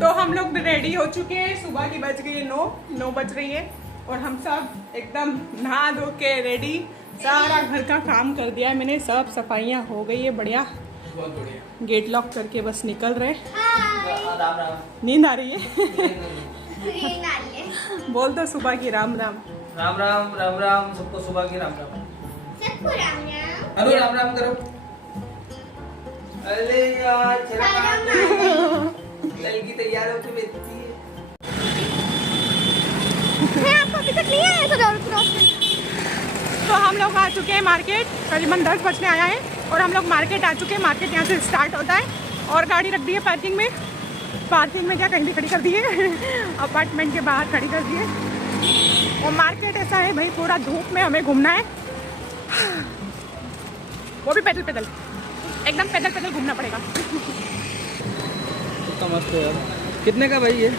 तो हम लोग रेडी हो चुके हैं, सुबह की बज गई है 9 बज रही है और हम सब एकदम नहा धो के रेडी। सारा घर का काम कर दिया है मैंने, सब सफाइयाँ हो गई है बढ़िया। बहुत बढ़िया। गेट लॉक करके बस निकल रहे। राम राम। नींद आ रही है? बोल दो सुबह की राम राम। राम राम राम राम सबको सुबह की राम राम। सबको राम राम। अरे राम राम करो। अरे यार तेरा काम लड़की तैयार होके बैठती है। आपको अभी तक नहीं आया था रोड क्रॉस करना? तो हम लोग आ चुके हैं मार्केट, करीबन 10 बजने आया है और हम लोग मार्केट आ चुके हैं। मार्केट यहाँ से स्टार्ट होता है और गाड़ी रख दी है पार्किंग में। पार्किंग में क्या, कहीं भी खड़ी कर दी है अपार्टमेंट के बाहर खड़ी कर दी है। और मार्केट ऐसा है भाई, पूरा धूप में हमें घूमना है, वो भी पैदल पैदल, एकदम पैदल पैदल घूमना पड़ेगा। कितना मस्त है यार। कितने का भाई ये?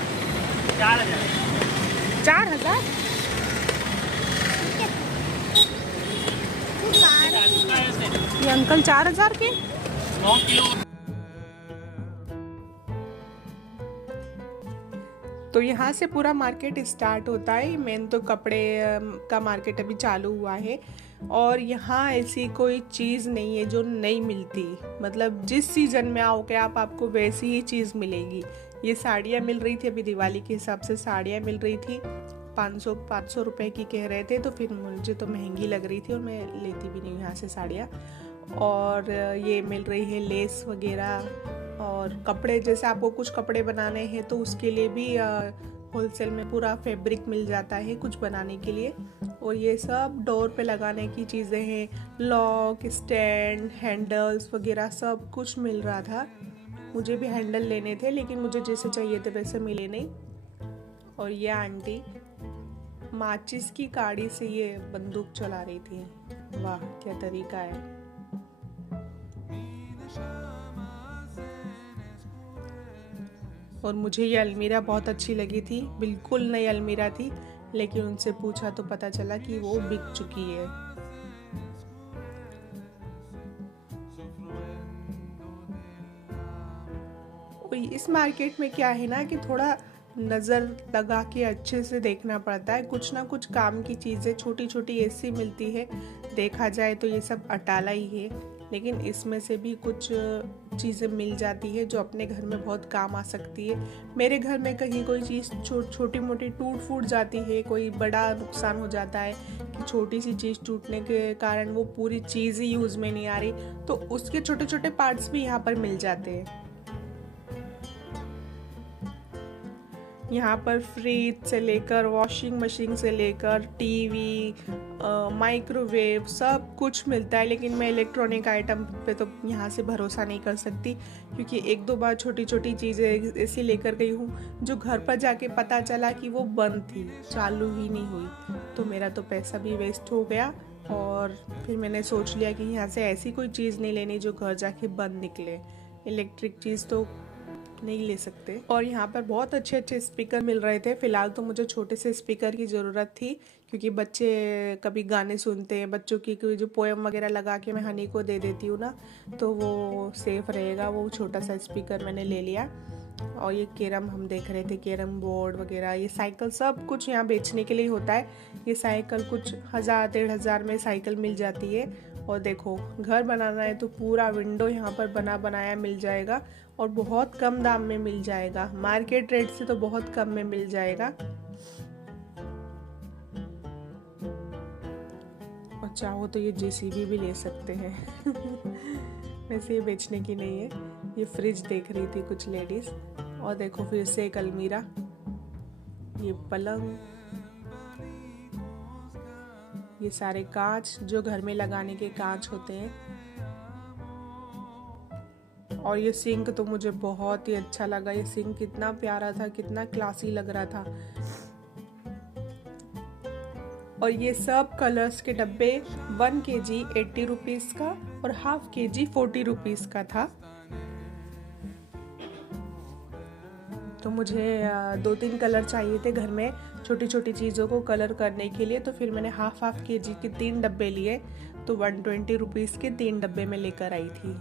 4,000। ये अंकल 4,000 के। तो यहाँ से पूरा मार्केट स्टार्ट होता है। मेन तो कपड़े का मार्केट अभी चालू हुआ है और यहाँ ऐसी कोई चीज़ नहीं है जो नहीं मिलती। मतलब जिस सीज़न में आओगे आपको वैसी ही चीज़ मिलेगी। ये साड़ियाँ मिल रही थी, अभी दिवाली के हिसाब से साड़ियाँ मिल रही थी। 500 रुपए की कह रहे थे, तो फिर मुझे तो महंगी लग रही थी और मैं लेती भी नहीं यहाँ से साड़ियाँ। और ये मिल रही है लेस वगैरह और कपड़े, जैसे आपको कुछ कपड़े बनाने हैं तो उसके लिए भी होलसेल में पूरा फैब्रिक मिल जाता है कुछ बनाने के लिए। और ये सब डोर पे लगाने की चीज़ें हैं, लॉक, स्टैंड, हैंडल्स वगैरह सब कुछ मिल रहा था। मुझे भी हैंडल लेने थे लेकिन मुझे जैसे चाहिए थे वैसे मिले नहीं। और ये आंटी माचिस की काड़ी से ये बंदूक चला रही थी। वाह क्या तरीका है। और मुझे ये अलमीरा बहुत अच्छी लगी थी, बिल्कुल नई अलमीरा थी, लेकिन उनसे पूछा तो पता चला कि वो बिक चुकी है। और इस मार्केट में क्या है ना कि थोड़ा नज़र लगा के अच्छे से देखना पड़ता है। कुछ ना कुछ काम की चीज़ें छोटी छोटी ऐसी मिलती है, देखा जाए तो ये सब अटाला ही है, लेकिन इसमें से भी कुछ चीज़ें मिल जाती है जो अपने घर में बहुत काम आ सकती है। मेरे घर में कहीं कोई चीज़ छोटी मोटी टूट फूट जाती है, कोई बड़ा नुकसान हो जाता है कि छोटी सी चीज़ टूटने के कारण वो पूरी चीज़ ही यूज़ में नहीं आ रही, तो उसके छोटे छोटे पार्ट्स भी यहाँ पर मिल जाते हैं। यहाँ पर फ्रिज से लेकर वॉशिंग मशीन से लेकर टीवी, माइक्रोवेव सब कुछ मिलता है। लेकिन मैं इलेक्ट्रॉनिक आइटम पे तो यहाँ से भरोसा नहीं कर सकती, क्योंकि 1-2 बार छोटी छोटी चीज़ें ऐसी लेकर गई हूँ जो घर पर जाके पता चला कि वो बंद थी, चालू ही नहीं हुई, तो मेरा तो पैसा भी वेस्ट हो गया। और फिर मैंने सोच लिया कि यहाँ से ऐसी कोई चीज़ नहीं लेनी जो घर जाके बंद निकले। इलेक्ट्रिक चीज़ तो नहीं ले सकते। और यहाँ पर बहुत अच्छे अच्छे स्पीकर मिल रहे थे। फ़िलहाल तो मुझे छोटे से स्पीकर की ज़रूरत थी, क्योंकि बच्चे कभी गाने सुनते हैं, बच्चों की जो पोएम वगैरह लगा के मैं हनी को दे देती हूँ ना, तो वो सेफ़ रहेगा। वो छोटा सा स्पीकर मैंने ले लिया। और ये कैरम हम देख रहे थे, कैरम बोर्ड वगैरह, ये साइकिल सब कुछ यहाँ बेचने के लिए होता है। ये साइकिल कुछ 1000-1500 में साइकिल मिल जाती है। और देखो, घर बनाना है तो पूरा विंडो यहाँ पर बना बनाया मिल जाएगा और बहुत कम दाम में मिल जाएगा। मार्केट रेट से तो बहुत कम में मिल जाएगा। और चाहो तो ये जेसीबी भी ले सकते हैं वैसे ये बेचने की नहीं है। ये फ्रिज देख रही थी कुछ लेडीज। और देखो फिर से एक अलमीरा, ये पलंग, ये सारे कांच जो घर में लगाने के कांच होते हैं। और ये सिंक तो मुझे बहुत ही अच्छा लगा। ये सिंक कितना प्यारा था, कितना क्लासी लग रहा था। और ये सब कलर्स के डब्बे 1 kg 80 रुपीज़ का और ½ kg 40 रुपीज़ का था। तो मुझे 2-3 कलर चाहिए थे घर में छोटी छोटी चीज़ों को कलर करने के लिए, तो फिर मैंने ½ kg के 3 डब्बे लिए, तो 120 रुपीज़ के 3 डब्बे में लेकर आई थी।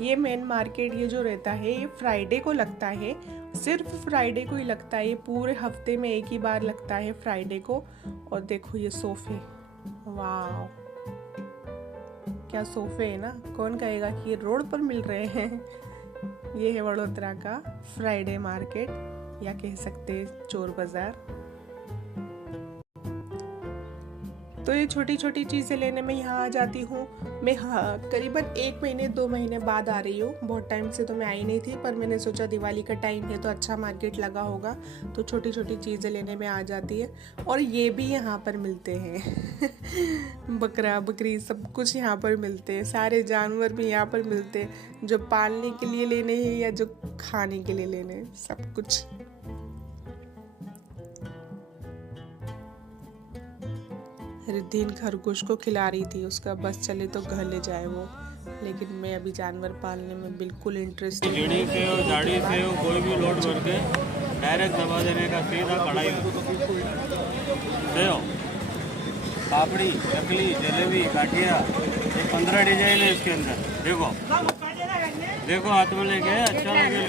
ये मेन मार्केट ये जो रहता है ये फ्राइडे को लगता है, सिर्फ फ्राइडे को ही लगता है, ये पूरे हफ्ते में एक ही बार लगता है फ्राइडे को। और देखो ये सोफे, वाह क्या सोफे है ना, कौन कहेगा कि ये रोड पर मिल रहे हैं। ये है वडोदरा का फ्राइडे मार्केट या कह सकते हैं चोर बाजार। तो ये छोटी छोटी चीज़ें लेने में यहाँ आ जाती हूँ मैं। करीबन 1 महीने 2 महीने बाद आ रही हूँ, बहुत टाइम से तो मैं आई नहीं थी, पर मैंने सोचा दिवाली का टाइम है तो अच्छा मार्केट लगा होगा, तो छोटी छोटी चीज़ें लेने में आ जाती है। और ये भी यहाँ पर मिलते हैं बकरा बकरी सब कुछ यहाँ पर मिलते हैं, सारे जानवर भी यहाँ पर मिलते हैं, जो पालने के लिए लेने हैं या जो खाने के लिए लेने हैं, सब कुछ। रिद्धिन खरगोश को खिला रही थी, उसका बस चले तो घर ले जाए वो, लेकिन मैं अभी जानवर पालने में बिल्कुल इंटरेस्ट नहीं। जड़ी से हो झाड़ी से हो कोई भी लोड भर के डायरेक्ट दबा देने का, सीधा कढ़ाई हो। पापड़ी, चकली, जलेबी, काठिया, ये 15 डिजाइन है इसके अंदर। देखो देखो हाथ में लेके अच्छा लगे।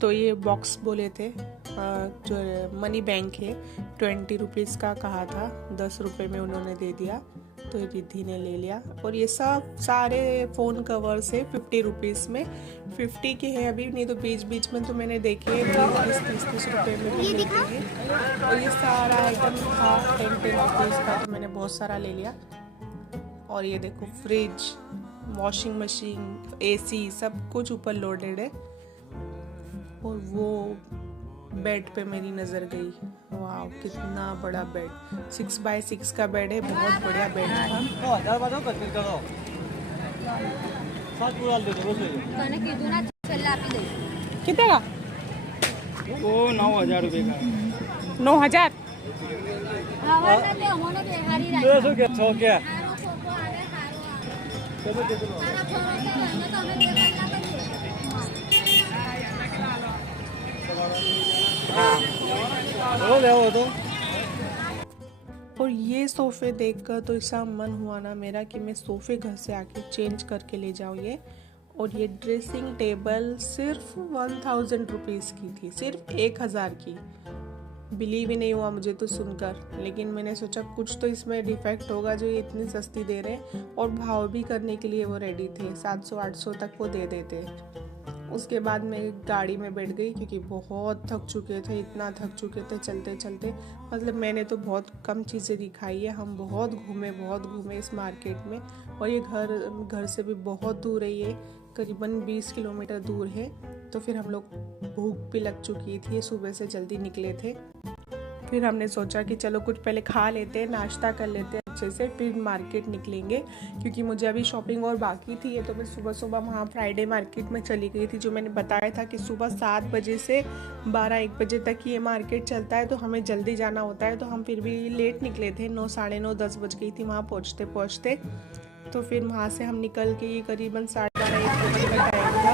तो ये बॉक्स बोले थे, जो मनी बैंक है, 20 रुपीज़ का कहा था, 10 रुपये में उन्होंने दे दिया, तो रिद्धि ने ले लिया। और ये सब सारे फ़ोन कवर से 50 रुपीज़ में, 50 के हैं अभी, नहीं तो बीच बीच में तो मैंने देखे 20-30 रुपये में भी मिलते हैं। और ये सारा आइटम था 10 रुपीज़ का, तो मैंने बहुत सारा ले लिया। और ये देखो फ्रिज, वॉशिंग मशीन, AC सब कुछ ऊपर लोडेड है। और वो बेड पे मेरी नज़र गई, वाह कितना बड़ा बेड, 6x6 का बेड है, बहुत बढ़िया बेड था। कितने का? वो 9,000 रुपये का। 9,000? सौ क्या? और ये सोफ़े देखकर तो ऐसा मन हुआ ना मेरा कि मैं सोफ़े घर से आके चेंज करके ले जाऊँ ये। और ये ड्रेसिंग टेबल सिर्फ 1000 रुपीज़ की थी, सिर्फ 1000 की। बिलीव ही नहीं हुआ मुझे तो सुनकर, लेकिन मैंने सोचा कुछ तो इसमें डिफेक्ट होगा जो ये इतनी सस्ती दे रहे हैं। और भाव भी करने के लिए वो रेडी थे, 700-800 तक वो दे देते। उसके बाद मैं गाड़ी में बैठ गई क्योंकि बहुत थक चुके थे, इतना थक चुके थे चलते चलते। मतलब मैंने तो बहुत कम चीज़ें दिखाई है, हम बहुत घूमे इस मार्केट में। और ये घर से भी बहुत दूर है, ये करीबन 20 किलोमीटर दूर है। तो फिर हम लोग भूख भी लग चुकी थी, सुबह से जल्दी निकले थे। फिर हमने सोचा कि चलो कुछ पहले खा लेते, नाश्ता कर लेते अच्छे से, फिर मार्केट निकलेंगे, क्योंकि मुझे अभी शॉपिंग और बाकी थी। तो मैं सुबह वहाँ फ्राइडे मार्केट में चली गई थी, जो मैंने बताया था कि सुबह 7 बजे से 12-1 बजे तक ये मार्केट चलता है, तो हमें जल्दी जाना होता है। तो हम फिर भी लेट निकले थे, 9, साढ़े 9, 10 बज गई थी वहाँ पहुँचते। तो फिर वहाँ से हम निकल के ये करीबन 12:30-1 बजे का टाइम था।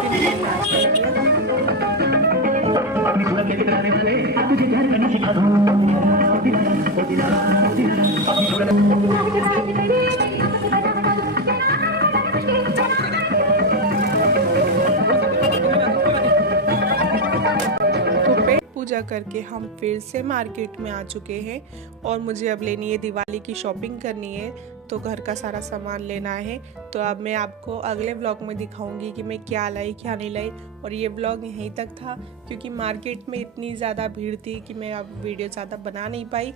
फिर हमने नाश्ता किया। पूजा करके हम फिर से मार्केट में आ चुके हैं और मुझे अब लेनी है दिवाली की शॉपिंग करनी है, तो घर का सारा सामान लेना है। तो अब मैं आपको अगले व्लॉग में दिखाऊंगी कि मैं क्या लाई क्या नहीं लाई। और ये व्लॉग यहीं तक था क्योंकि मार्केट में इतनी ज़्यादा भीड़ थी कि मैं अब वीडियो ज़्यादा बना नहीं पाई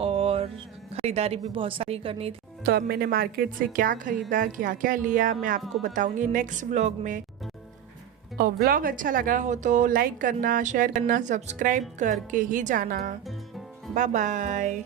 और ख़रीदारी भी बहुत सारी करनी थी। तो अब मैंने मार्केट से क्या ख़रीदा, क्या क्या लिया, मैं आपको बताऊँगी नेक्स्ट व्लॉग में। और व्लॉग अच्छा लगा हो तो लाइक करना, शेयर करना, सब्सक्राइब करके ही जाना। Bye bye.